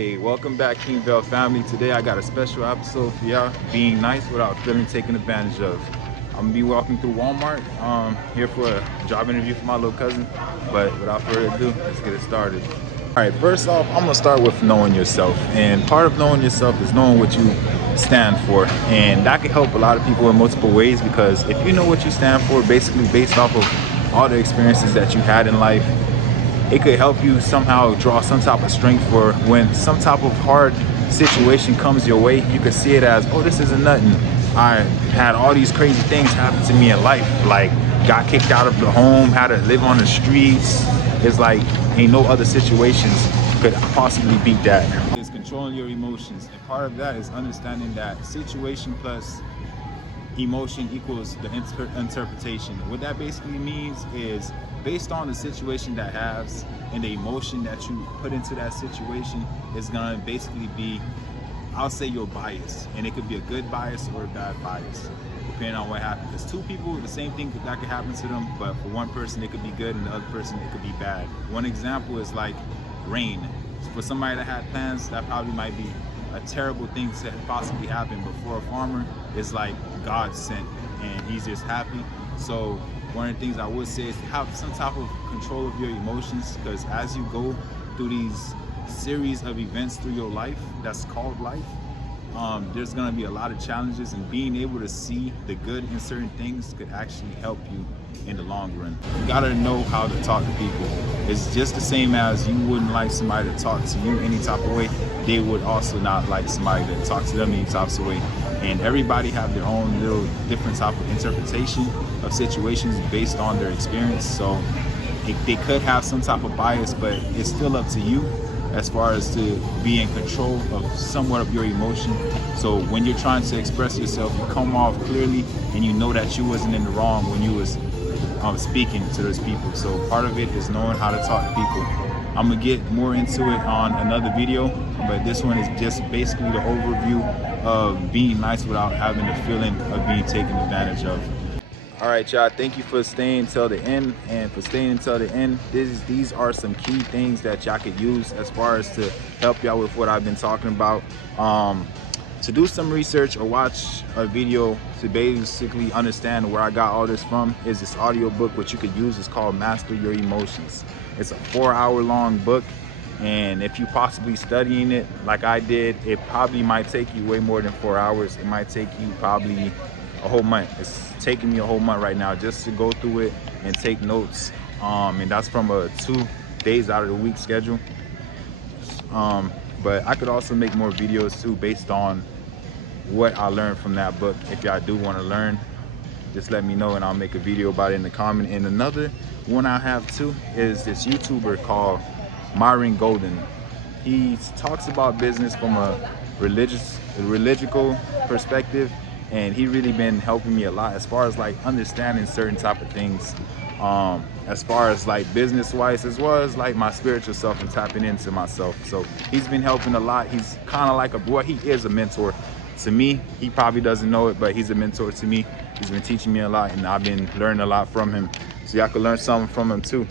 Hey, welcome back, Kingvale family. Today I got a special episode for y'all, being nice without feeling taken advantage of. I'm gonna be walking through Walmart, here for a job interview for my little cousin. But without further ado, let's get it started. All right, first off, I'm gonna start with knowing yourself. And part of knowing yourself is knowing what you stand for. And that can help a lot of people in multiple ways, because if you know what you stand for, basically based off of all the experiences that you had in life, it could help you somehow draw some type of strength for when some type of hard situation comes your way. You could see it as, oh, this isn't nothing. I had all these crazy things happen to me in life, like got kicked out of the home, had to live on the streets. It's like ain't no other situations could possibly beat that. It's controlling your emotions, and part of that is understanding that situation plus emotion equals the interpretation. What that basically means is, based on the situation that has and the emotion that you put into that situation, is gonna basically be, I'll say, your bias. And it could be a good bias or a bad bias, depending on what happens. Because two people, the same thing that could happen to them, but for one person it could be good and the other person it could be bad. One example is like rain. For somebody that had plans, that probably might be a terrible thing to possibly happen, but for a farmer, it's like God sent, and he's just happy. So one of the things I would say is have some type of control of your emotions, because as you go through these series of events through your life that's called life, there's going to be a lot of challenges, and being able to see the good in certain things could actually help you in the long run. You got to know how to talk to people. It's just the same as you wouldn't like somebody to talk to you any type of way, they would also not like somebody to talk to them any types of way. And everybody have their own little different type of interpretation of situations based on their experience. So they could have some type of bias, but it's still up to you as far as to be in control of somewhat of your emotion. So when you're trying to express yourself, you come off clearly, and you know that you wasn't in the wrong when you was speaking to those people. So part of it is knowing how to talk to people. I'm gonna get more into it on another video, but this one is just basically the overview of being nice without having the feeling of being taken advantage of. All right, y'all, thank you for staying till the end. And for staying until the end, these are some key things that y'all could use as far as to help y'all with what I've been talking about. To do some research or watch a video to basically understand where I got all this from is this audio book, which you could use. It's called Master Your Emotions. It's a 4-hour long book, and if you possibly studying it like I did, it probably might take you way more than 4 hours. It might take you probably a whole month. It's taking me a whole month right now just to go through it and take notes, and that's from a 2 days out of the week schedule. But I could also make more videos too based on what I learned from that book. If y'all do want to learn, just let me know and I'll make a video about it in the comment. And another one I have too is this YouTuber called Myron Golden. He talks about business from a religious perspective, and he really been helping me a lot as far as like understanding certain type of things, as far as like business wise, as well as like my spiritual self and tapping into myself. So he's been helping a lot. He's kind of like he is a mentor to me. He probably doesn't know it, but he's a mentor to me. He's been teaching me a lot, and I've been learning a lot from him. So y'all can learn something from him too.